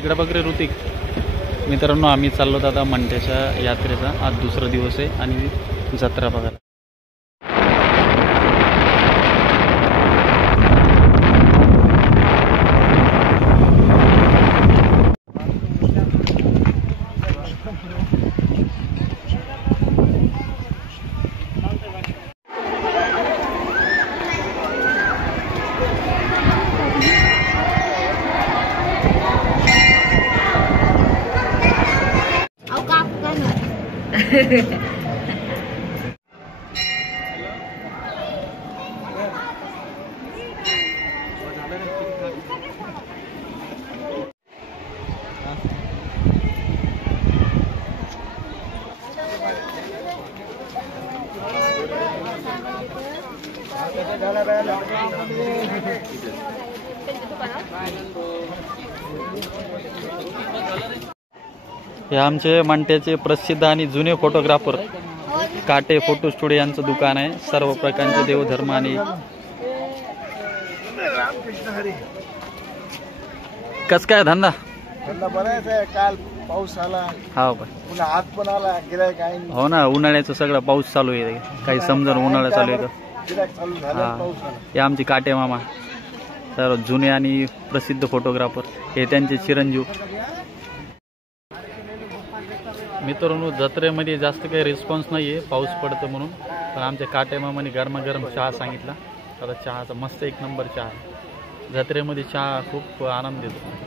इकडे बघ रे ऋतिक. मित्रांनो आम्ही चाललो आता मंठ्याच्या यात्रेचा. आज दुसरा दिवस आहे आणि जत्रा बघायला. हे आमचे मंठ्याचे प्रसिद्ध आणि जुने फोटोग्राफर काटे फोटो स्टुडिओ यांचं दुकान आहे. सर्व प्रकारचे देवधर्म आणि कस काय धंदा बराच आहे. काल पाऊस आला. हा पुन्हा आज पण आला. गिरायक आहे. हो ना, उन्हाळ्याचं सगळं पाऊस चालू आहे. काही समजा उन्हाळा चालू आहे. गिरायक चालू झालं. पाऊस आला. हे आमचे काटे मामा सर्व जुने आणि प्रसिद्ध फोटोग्राफर. हे त्यांचे चिरंजीव. मित्रांनो जत्रेमध्ये जास्त काही रिस्पॉन्स नाही आहे, पाऊस पडतं म्हणून. पण आमच्या काटे मामाने गरमागरम चहा सांगितला. आता चहाचा मस्त एक नंबर चहा आहे. जत्रेमध्ये चहा खूप आनंद देतो.